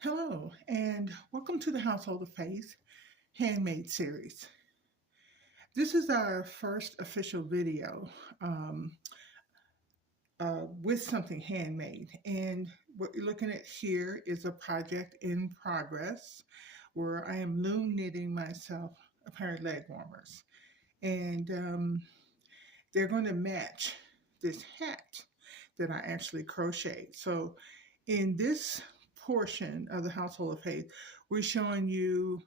Hello, and welcome to the Household of Faith HandMade series. This is our first official video um, with something handmade. And what you're looking at here is a project in progress where I am loom knitting myself a pair of leg warmers. And they're going to match this hat that I actually crocheted. So in this portion of the Household of Faith, we're showing you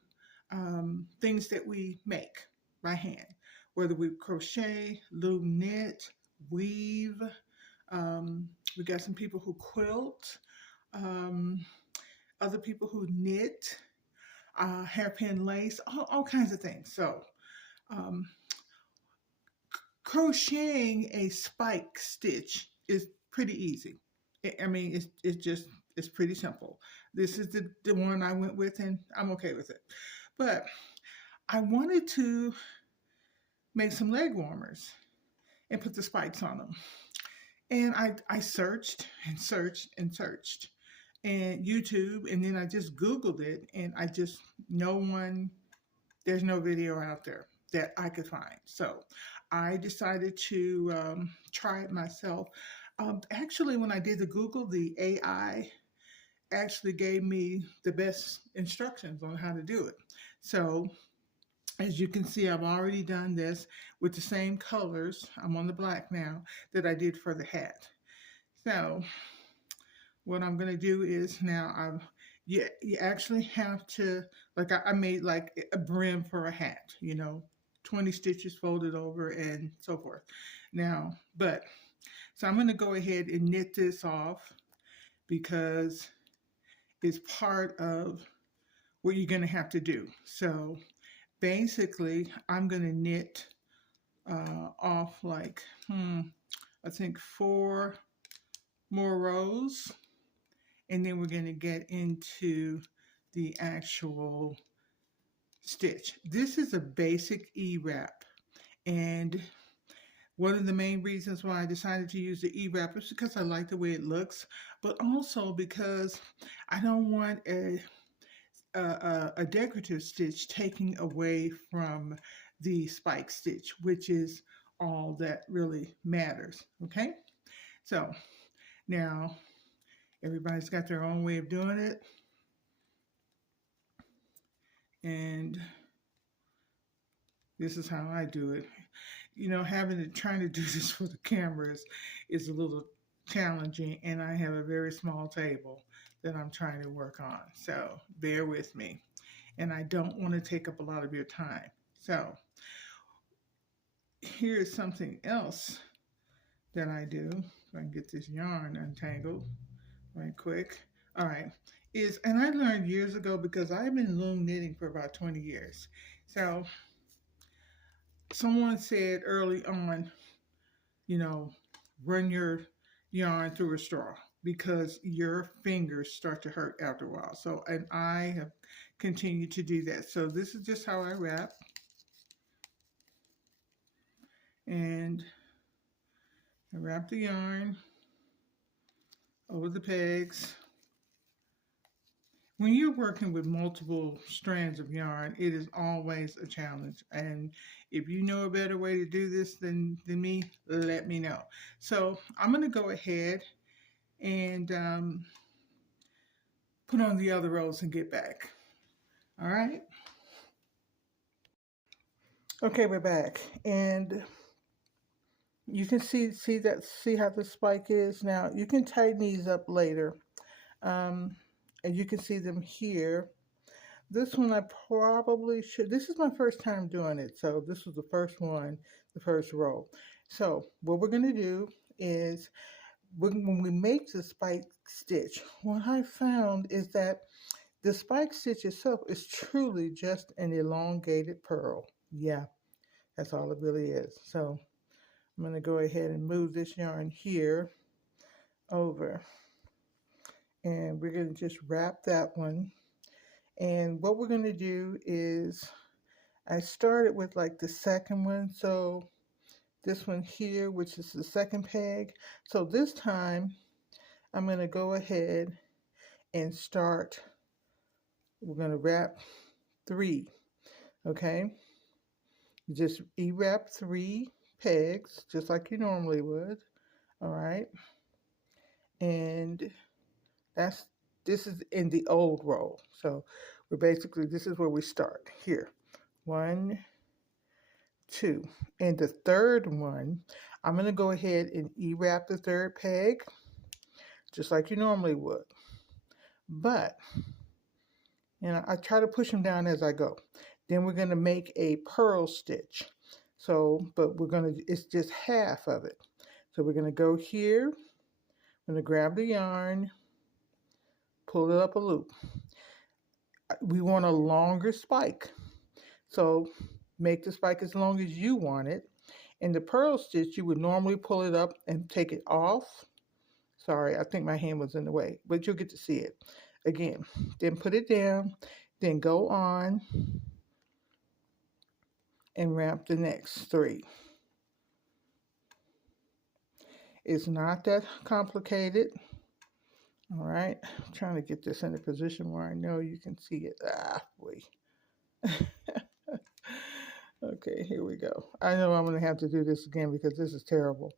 things that we make by hand, whether we crochet, loom, knit, weave. We got some people who quilt, um, other people who knit, hairpin lace, all kinds of things. So um, crocheting a spike stitch is pretty easy. I mean, it's pretty simple. This is the one I went with, and I'm okay with it. But I wanted to make some leg warmers and put the spikes on them. And I searched and searched and searched and YouTube, and then I just Googled it, and there's no video out there that I could find. So I decided to try it myself. Actually, when I did the Google, the AI actually gave me the best instructions on how to do it. So as you can see, I've already done this with the same colors. I'm on the black now that I did for the hat. So what I'm going to do is now you actually have to, like I made like a brim for a hat, 20 stitches folded over and so forth. Now, so I'm going to go ahead and knit this off because it's part of what you're going to have to do. So basically, I'm going to knit off like, I think 4 more rows. And then we're going to get into the actual stitch. This is a basic E-wrap. And one of the main reasons why I decided to use the E-wrap is because I like the way it looks, but also because I don't want a decorative stitch taking away from the spike stitch, which is all that really matters. Okay, so now everybody's got their own way of doing it, and this is how I do it. Trying to do this for the cameras is a little challenging, and I have a very small table that I'm trying to work on. So bear with me. And I don't want to take up a lot of your time. So here's something else that I do. If I can get this yarn untangled right quick. All right. And I learned years ago because I've been loom knitting for about 20 years. So someone said early on, run your yarn through a straw because your fingers start to hurt after a while. So, and I have continued to do that. So this is just how I wrap. And I wrap the yarn over the pegs. When you're working with multiple strands of yarn, it is always a challenge. And if you know a better way to do this than me, let me know. So I'm going to go ahead and put on the other rows and get back. All right. Okay, we're back. And you can see how the spike is. Now, you can tighten these up later. And you can see them here. This one I probably should, this is my first time doing it. So this was the first one, the first row. So what we're going to do is when we make the spike stitch, what I found is that the spike stitch itself is truly just an elongated purl. Yeah, that's all it really is. So I'm going to go ahead and move this yarn here over. And we're going to just wrap that one. And what we're going to do is, I started with like the second one. So this one here, which is the second peg. So this time I'm going to go ahead and start we're going to wrap 3, okay? You just E-wrap 3 pegs, just like you normally would, all right? And this is in the old roll. So we're basically, this is where we start. Here, 1, 2. And the third one, I'm going to go ahead and E-wrap the third peg, just like you normally would. But, I try to push them down as I go. Then we're going to make a purl stitch. So, but it's just half of it. So we're going to go here. I'm going to grab the yarn, pull it up a loop. We want a longer spike. So make the spike as long as you want it. In the purl stitch, you would normally pull it up and take it off. Sorry, I think my hand was in the way, but you'll get to see it. Again, then put it down, then go on and wrap the next 3. It's not that complicated. All right, I'm trying to get this in a position where I know you can see it. Boy. Okay, here we go. I know I'm going to have to do this again because this is terrible.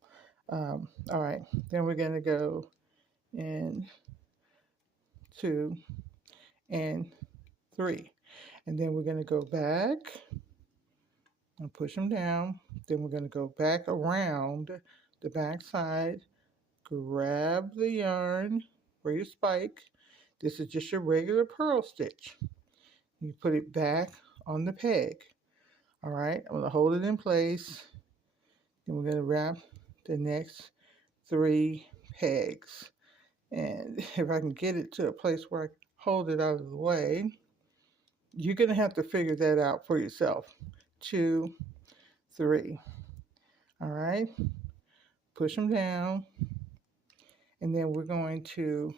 All right, then we're going to go in 2 and 3. And then we're going to go back and push them down. Then we're going to go back around the back side, grab the yarn where you spike. This is just your regular purl stitch. You put it back on the peg. All right, I'm going to hold it in place. Then we're going to wrap the next 3 pegs. And if I can get it to a place where I can hold it out of the way, you're going to have to figure that out for yourself. 2, 3. All right, push them down. And then we're going to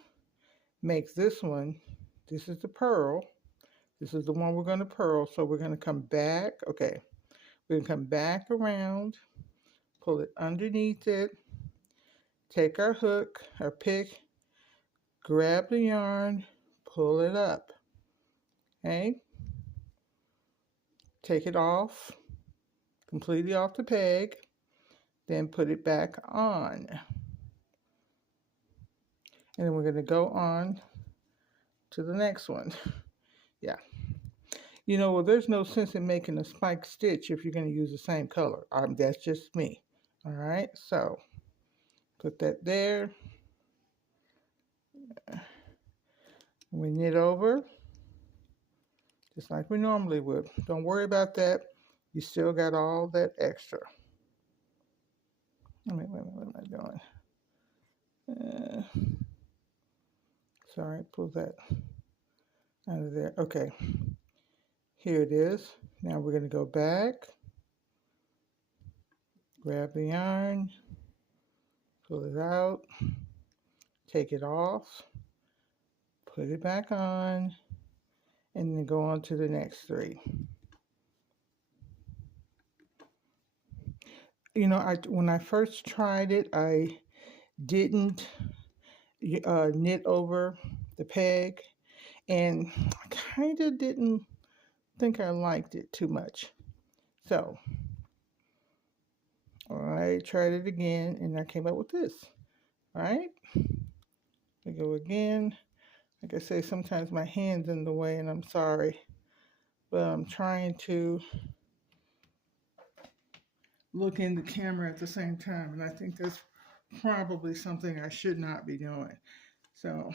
make this one. This is the purl. This is the one we're going to purl. So we're going to come back. Okay, we're going to come back around, pull it underneath it, take our hook, our pick, grab the yarn, pull it up. Okay, take it off, completely off the peg, then put it back on. And then we're going to go on to the next one. Yeah. Well, there's no sense in making a spike stitch if you're going to use the same color. That's just me. All right, so put that there. We knit over, just like we normally would. Don't worry about that. You still got all that extra. Wait, what am I doing? Sorry, pull that out of there. Okay, here it is. Now we're going to go back, grab the yarn, pull it out, take it off, put it back on, and then go on to the next 3. When I first tried it, I didn't knit over the peg, and I kind of didn't think I liked it too much. So I tried it again, and I came up with this. All right, we go again. Like I say, sometimes my hand's in the way, and I'm sorry, but I'm trying to look in the camera at the same time, and I think that's probably something I should not be doing. So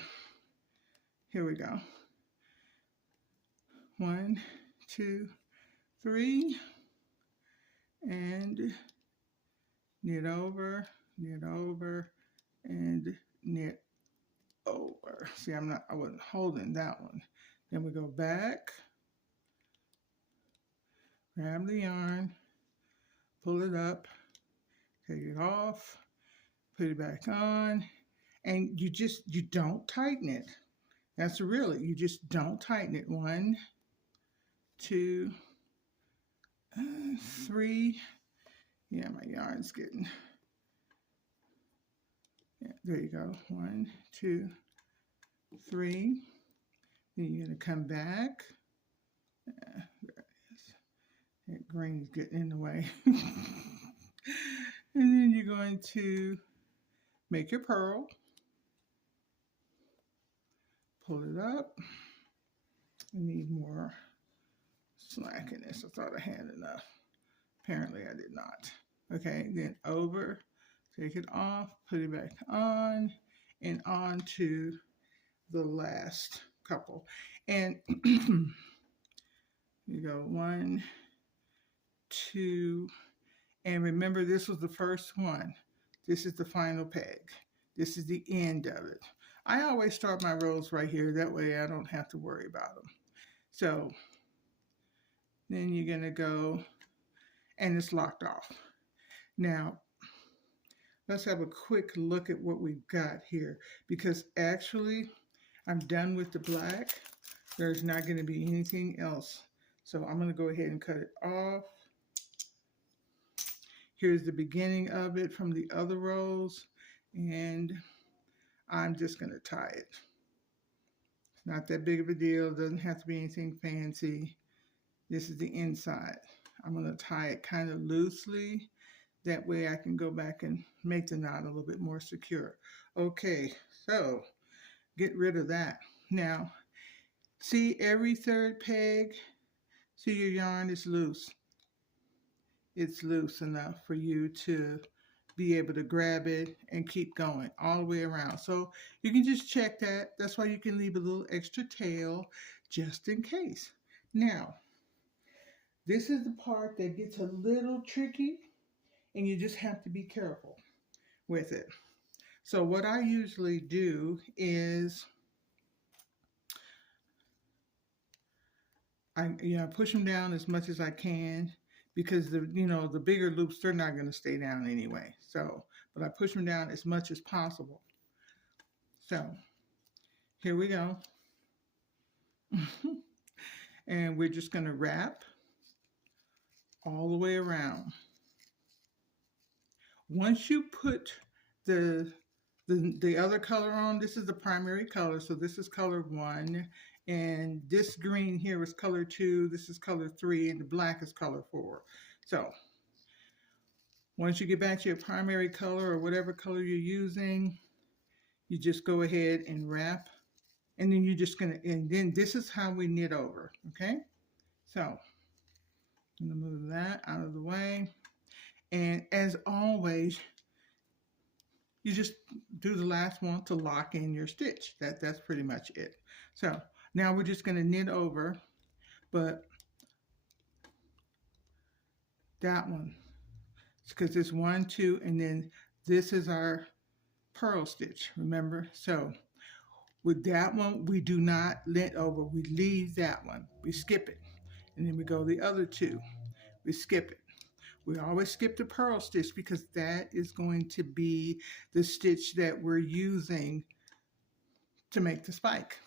here we go. 1, 2, 3, and knit over, and knit over. See, I wasn't holding that one. Then we go back, grab the yarn, pull it up, take it off, put it back on, and you don't tighten it. That's really, you just don't tighten it. 1, 2, 3. Yeah, my yarn's getting, there you go. 1, 2, 3. Then you're going to come back. There it is. That green's getting in the way. And then you're going to make your pearl. Pull it up. I need more slack in this. I thought I had enough. Apparently I did not. Okay, then over, take it off, put it back on, and on to the last couple. And you go 1, 2, and remember this was the first one. This is the final peg. This is the end of it. I always start my rows right here. That way I don't have to worry about them. So then you're going to go, and it's locked off. Now, let's have a quick look at what we've got here, because actually I'm done with the black. There's not going to be anything else. So I'm going to go ahead and cut it off. Here's the beginning of it from the other rows, and I'm just going to tie it. It's not that big of a deal. It doesn't have to be anything fancy. This is the inside. I'm going to tie it kind of loosely. That way I can go back and make the knot a little bit more secure. Okay, so get rid of that. Now, see every third peg? See your yarn is loose. It's loose enough for you to be able to grab it and keep going all the way around. So you can just check that. That's why you can leave a little extra tail just in case. Now, this is the part that gets a little tricky, and you just have to be careful with it. So what I usually do is I push them down as much as I can, because the bigger loops, they're not going to stay down anyway. So, but I push them down as much as possible. So here we go. And we're just going to wrap all the way around. Once you put the other color on, this is the primary color, so this is color 1, and this green here is color 2, this is color 3, and the black is color 4. So once you get back to your primary color or whatever color you're using, you just go ahead and wrap, and then you're just gonna, and then this is how we knit over, okay? So I'm gonna move that out of the way. And as always, you just do the last one to lock in your stitch. That's pretty much it. So now we're just going to knit over, but that one, because it's 1, 2, and then this is our purl stitch, remember? So with that one, we do not knit over. We leave that one. We skip it. And then we go the other 2. We skip it. We always skip the purl stitch because that is going to be the stitch that we're using to make the spike.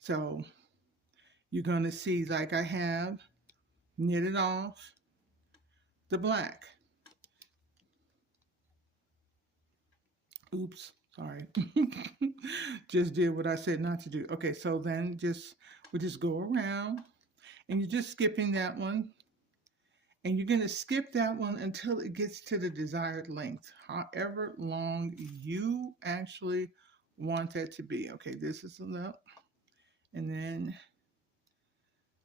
So you're going to see, like I have, knitted off the black. Oops, sorry. Just did what I said not to do. Okay, so then we just go around, and you're just skipping that one. And you're going to skip that one until it gets to the desired length, however long you actually want that to be. Okay, this is enough. And then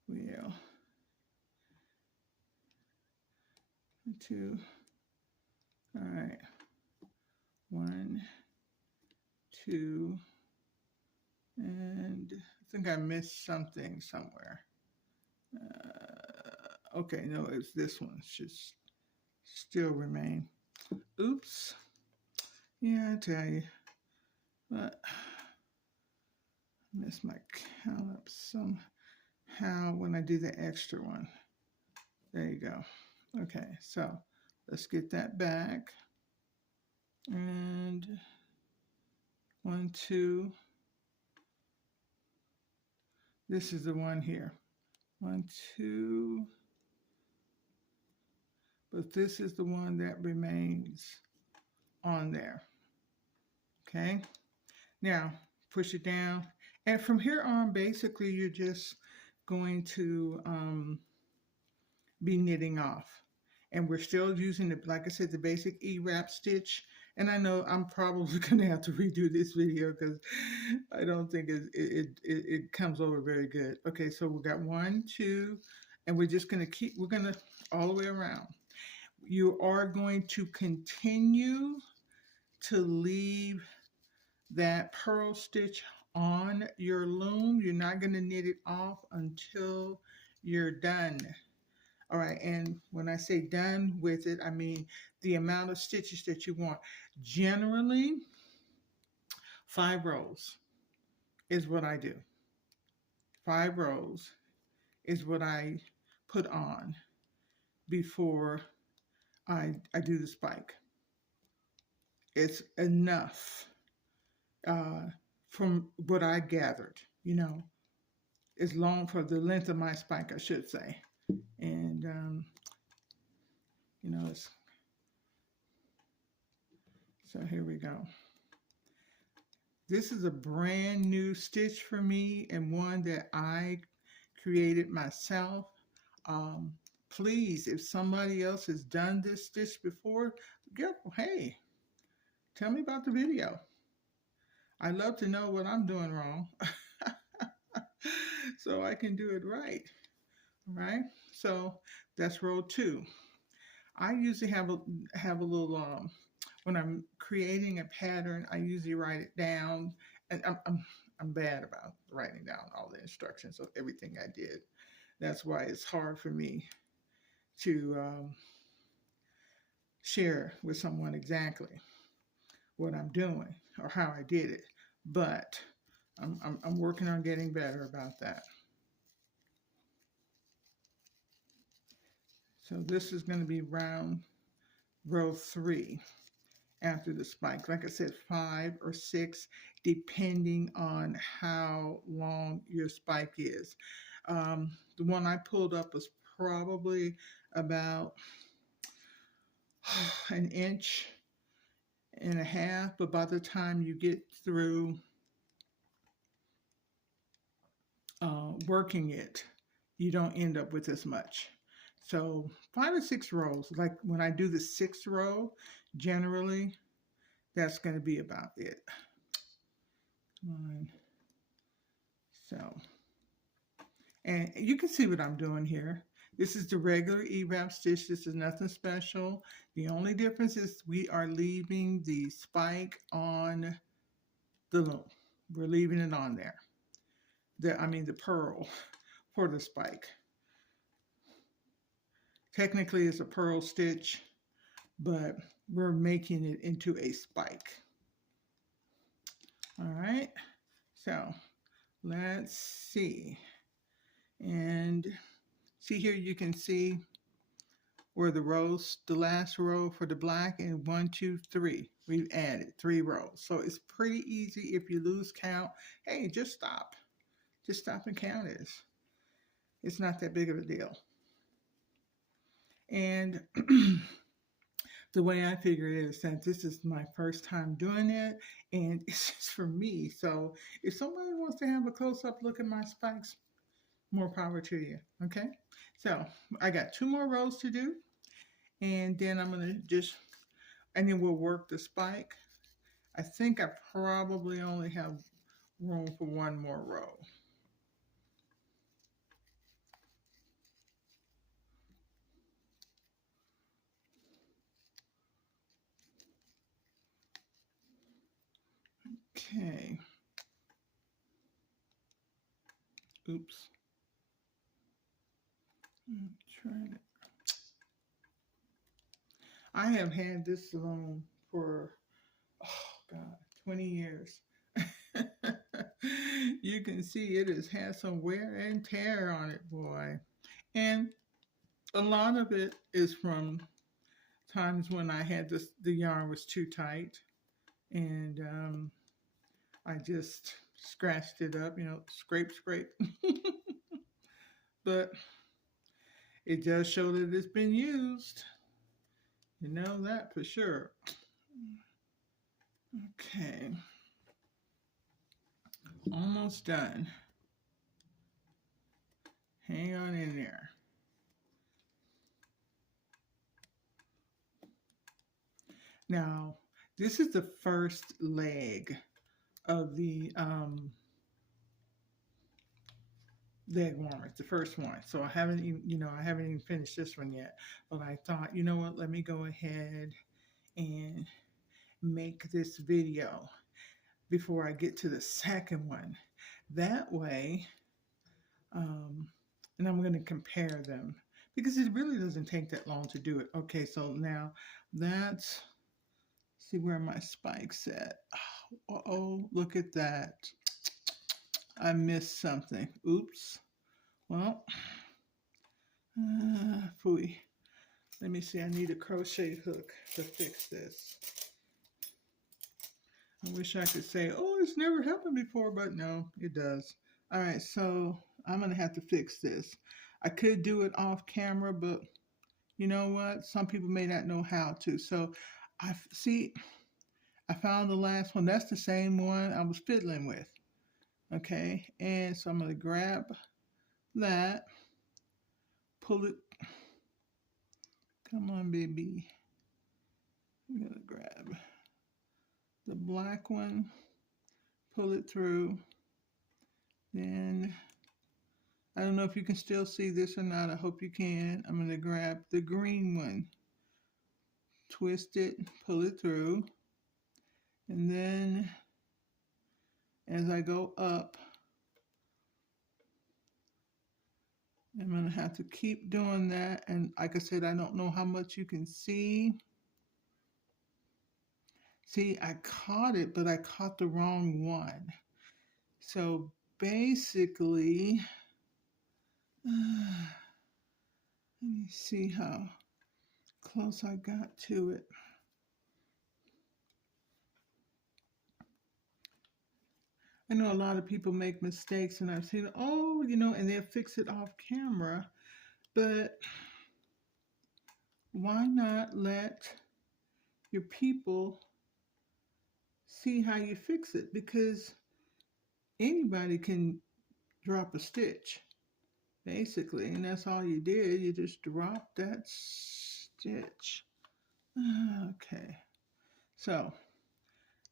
we'll 2. All right. 1, 2. And I think I missed something somewhere. Okay, no, it's this one. It should still remain. Oops. Yeah, I tell you. But I missed my count up somehow when I do the extra one. There you go. Okay, so let's get that back. And 1, 2. This is the one here. 1, 2. But this is the one that remains on there. Okay. Now push it down, And from here on, basically, you're just going to be knitting off. And we're still using the, like I said, the basic E-wrap stitch. And I know I'm probably going to have to redo this video because I don't think it comes over very good. Okay, so we got 1, 2, and we're just going to keep, we're going to all the way around. You are going to continue to leave that purl stitch on your loom. You're not going to knit it off until you're done. All right, and when I say done with it, I mean the amount of stitches that you want. Generally, 5 rows is what I do. 5 rows is what I put on before I do the spike. It's enough from what I gathered, you know. It's long for the length of my spike, I should say. And, you know, so here we go. This is a brand new stitch for me and one that I created myself. Please, if somebody else has done this stitch before, hey, tell me about the video. I'd love to know what I'm doing wrong so I can do it right. All right, so that's row 2. I usually have a little when I'm creating a pattern, I usually write it down, and I'm bad about writing down all the instructions of everything I did. That's why it's hard for me to share with someone exactly what I'm doing or how I did it. But I'm working on getting better about that. So this is going to be row 3 after the spike. Like I said, 5 or 6, depending on how long your spike is. The one I pulled up was probably about 1.5 inches, but by the time you get through working it, you don't end up with as much. So 5 or 6 rows, like when I do the 6th row, generally, that's going to be about it. So, and you can see what I'm doing here. This is the regular E-wrap stitch. This is nothing special. The only difference is we are leaving the spike on the loom. We're leaving it on there. The purl for the spike. Technically, it's a purl stitch, but we're making it into a spike. All right, so let's see. And see here, you can see where the rows, the last row for the black, and 1, 2, 3. We've added 3 rows. So it's pretty easy. If you lose count, hey, just stop. Just stop and count it. It's not that big of a deal. And the way I figure it is that this is my first time doing it, and it's just for me. So if somebody wants to have a close-up look at my spikes, more power to you, okay? So I got 2 more rows to do, and then I'm going to and then we'll work the spike. I think I probably only have room for 1 more row. Okay. Oops. Try it. I have had this loom for, 20 years. You can see it has had some wear and tear on it, boy. And a lot of it is from times when I had the yarn was too tight, and I just scratched it up, scrape. But it does show that it's been used. You know that for sure. Okay. Almost done. Hang on in there. Now, this is the first leg of the leg warmers, the first one. So I haven't even, I haven't even finished this one yet. But I thought, you know what, let me go ahead and make this video before I get to the second one. That way, and I'm going to compare them because it really doesn't take that long to do it. Okay, so now that's, see where my spike's at. Oh, look at that. I missed something. Oops. Well, phooey. Let me see. I need a crochet hook to fix this. I wish I could say, oh, it's never happened before, but no, it does. All right, so I'm going to have to fix this. I could do it off camera, but you know what? Some people may not know how to. So I found the last one. That's the same one I was fiddling with. Okay, and so I'm going to grab that, pull it. Come on, baby. I'm going to grab the black one, pull it through. Then, I don't know if you can still see this or not. I hope you can. I'm going to grab the green one, twist it, pull it through. And then, as I go up, I'm going to have to keep doing that. And like I said, I don't know how much you can see. See, I caught it, but I caught the wrong one. So basically, let me see how close I got to it. I know a lot of people make mistakes, and I've seen, oh, and they'll fix it off camera. But why not let your people see how you fix it? Because anybody can drop a stitch, basically, and that's all you did. You just dropped that stitch. Okay, so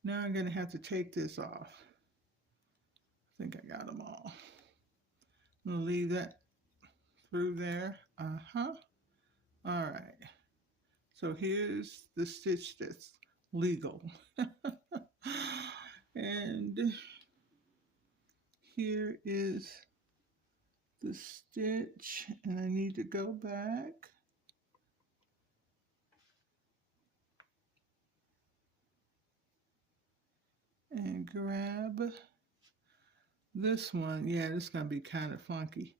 now I'm going to have to take this off. I think I got them all. I'm going to leave that through there. All right. So here's the stitch that's legal. And here is the stitch, and I need to go back and grab this one. Yeah, this is going to be kind of funky.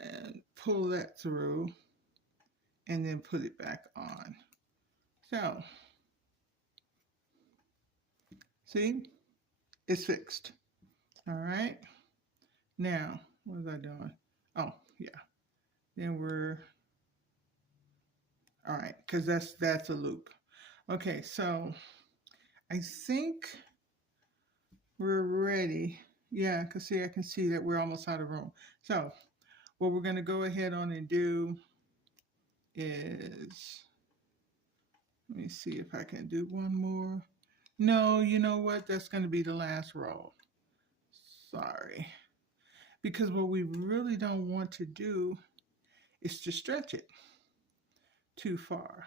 And pull that through and then put it back on. So, see, it's fixed. All right. Now, what was I doing? Oh, yeah. Then we're, all right, because that's a loop. Okay, so I think we're ready. Yeah, because see, I can see that we're almost out of room. So what we're going to go ahead on and do is, let me see if I can do one more. No, you know what? That's going to be the last row. Sorry. Because what we really don't want to do is to stretch it too far.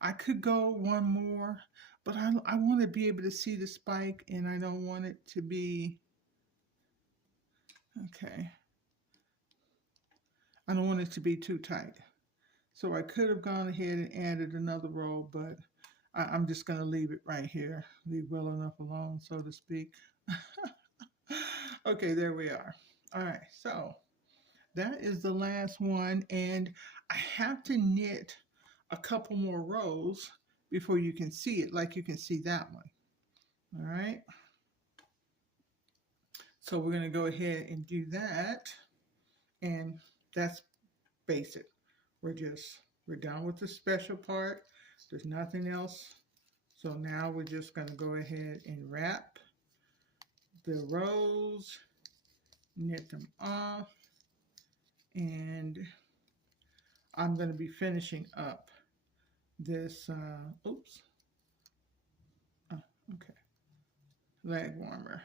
I could go one more, but I want to be able to see the spike, and I don't want it to be, okay. I don't want it to be too tight. So I could have gone ahead and added another row, but I'm just going to leave it right here. Leave well enough alone, so to speak. Okay, there we are. All right, so that is the last one, and I have to knit a couple more rows before you can see it, like you can see that one. All right. So we're going to go ahead and do that, and that's basic. We're done with the special part. There's nothing else. So now we're just going to go ahead and wrap the rows, knit them off, and I'm going to be finishing up this, oops, okay, leg warmer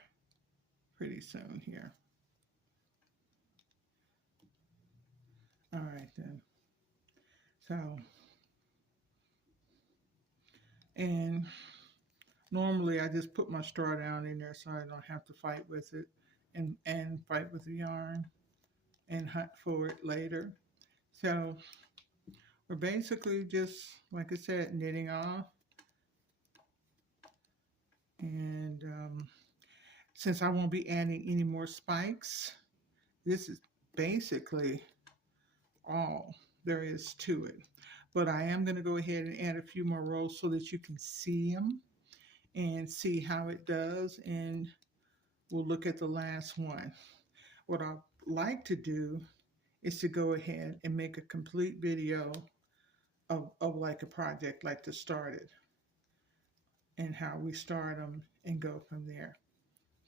pretty soon here. All right then. So, and normally I just put my straw down in there so I don't have to fight with it and fight with the yarn and hunt for it later. So we're basically just, like I said, knitting off. And since I won't be adding any more spikes, this is basically all there is to it. But I am going to go ahead and add a few more rows so that you can see them and see how it does. And we'll look at the last one. What I'd like to do is to go ahead and make a complete video of like a project, like to start it and how we start them and go from there.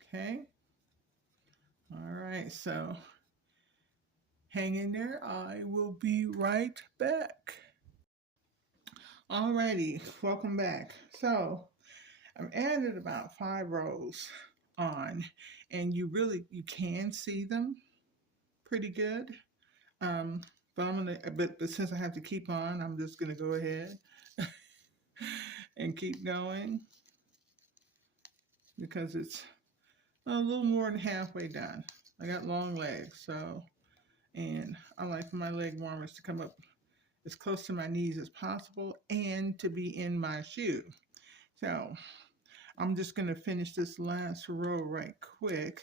Okay. All right. So hang in there. I will be right back. Alrighty, welcome back. So I've added about 5 rows on, and you can see them pretty good. But since I have to keep on, I'm just gonna go ahead and keep going because it's a little more than halfway done. I got long legs, so, and I like for my leg warmers to come up as close to my knees as possible and to be in my shoe. So I'm just going to finish this last row right quick.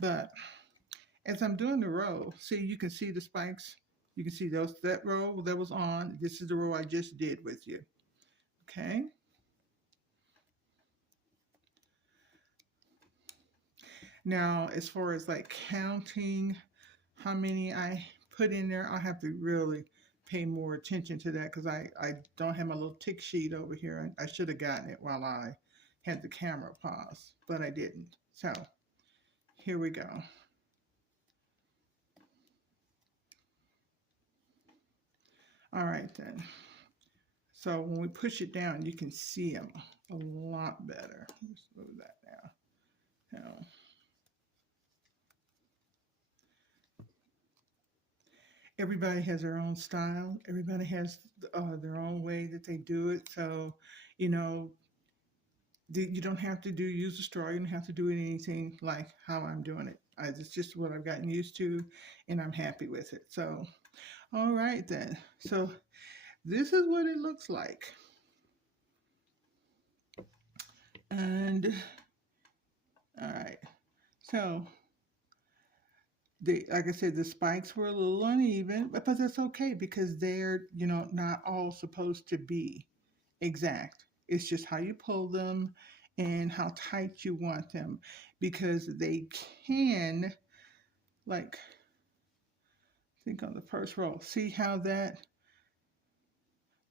But as I'm doing the row, see, you can see the spikes. You can see that row that was on. This is the row I just did with you. Okay. Now, as far as like counting how many I put in there, I'll have to really pay more attention to that because I don't have my little tick sheet over here. I should have gotten it while I had the camera paused, but I didn't. So here we go. All right then. So when we push it down, you can see them a lot better. Let's move that now. Now, everybody has their own style. Everybody has their own way that they do it. So, you know, you don't have to use a straw. You don't have to do anything like how I'm doing it. It's just what I've gotten used to, and I'm happy with it. So, all right then. So this is what it looks like. And all right. So like I said, the spikes were a little uneven, but that's okay because they're, not all supposed to be exact. It's just how you pull them and how tight you want them, because they can, like, think on the first row, see how they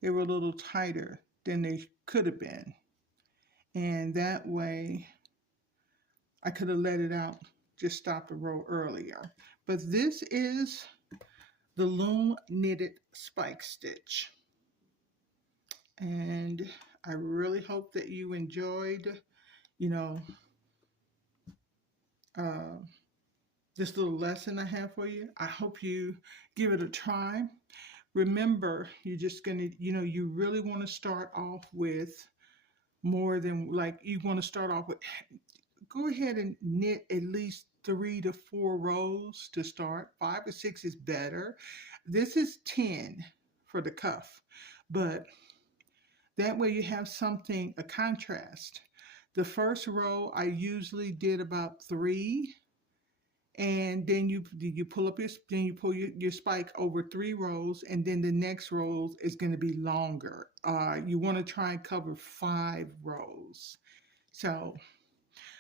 were a little tighter than they could have been. And that way I could have let it out, just stop a row earlier. But this is the Loom knitted spike stitch. And I really hope that you enjoyed, this little lesson I have for you. I hope you give it a try. Remember, you're just going to, you really want to start off with more than, like, you want to start off with, go ahead and knit at least 3 to 4 rows to start. 5 or 6 is better. This is 10 for the cuff, but that way you have something, a contrast. The first row I usually did about 3, and then you pull your spike over 3 rows, and then the next row is going to be longer. You want to try and cover 5 rows. So,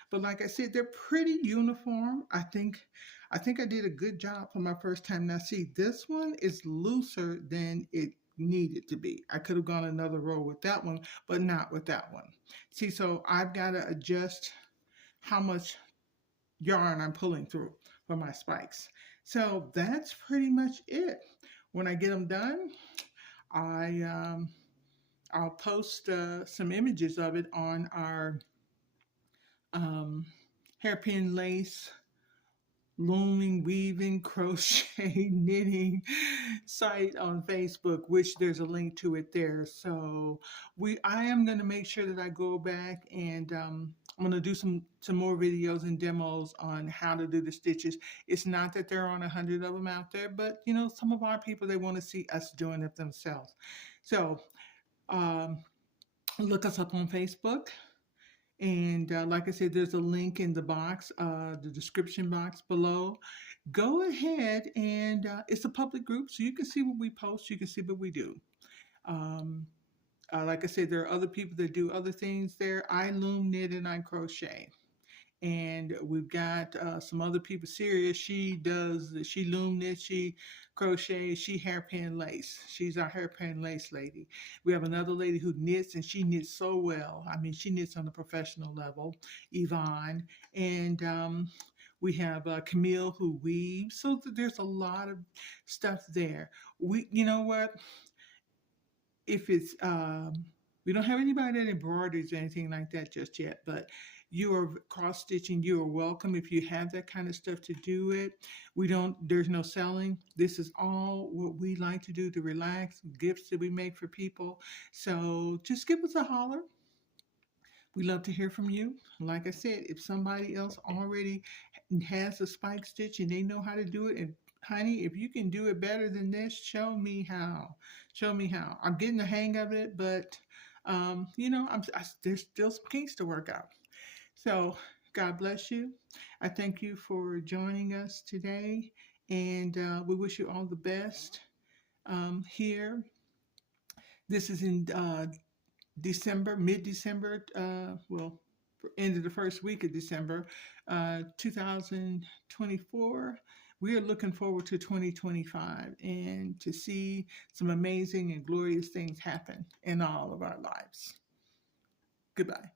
but like I said, they're pretty uniform. I think I did a good job for my first time. Now see, this one is looser than it needed to be. I could have gone another row with that one, but not with that one. See, so I've got to adjust how much yarn I'm pulling through for my spikes. So that's pretty much it. When I get them done, I I'll post some images of it on our um, hairpin lace looming, weaving, crochet, knitting site on Facebook, which there's a link to it there. So I am going to make sure that I go back and I'm going to do some more videos and demos on how to do the stitches. It's not that there aren't 100 of them out there, but you know, some of our people, they want to see us doing it themselves. So um, look us up on Facebook. And like I said, there's a link in the box, the description box below. Go ahead and it's a public group, so you can see what we post, you can see what we do. Um, like I said, there are other people that do other things there. I loom, knit, and I crochet. And we've got some other people. Serious, she loom knit, she crochet, she hairpin lace. She's our hairpin lace lady. We have another lady who knits, and she knits so well. I mean, she knits on a professional level, Yvonne. And we have Camille who weaves. So there's a lot of stuff there. You know what? If it's we don't have anybody that embroiders or anything like that just yet, but you are cross stitching, you are welcome if you have that kind of stuff to do it. There's no selling. This is all what we like to do to relax, gifts that we make for people. So just give us a holler. We love to hear from you. Like I said, if somebody else already has a spike stitch and they know how to do it, and honey, if you can do it better than this, show me how. Show me how. I'm getting the hang of it, but you know, there's still some kinks to work out. So God bless you. I thank you for joining us today, and we wish you all the best here. This is in December, mid-December, well, end of the first week of December, 2024. We are looking forward to 2025 and to see some amazing and glorious things happen in all of our lives. Goodbye.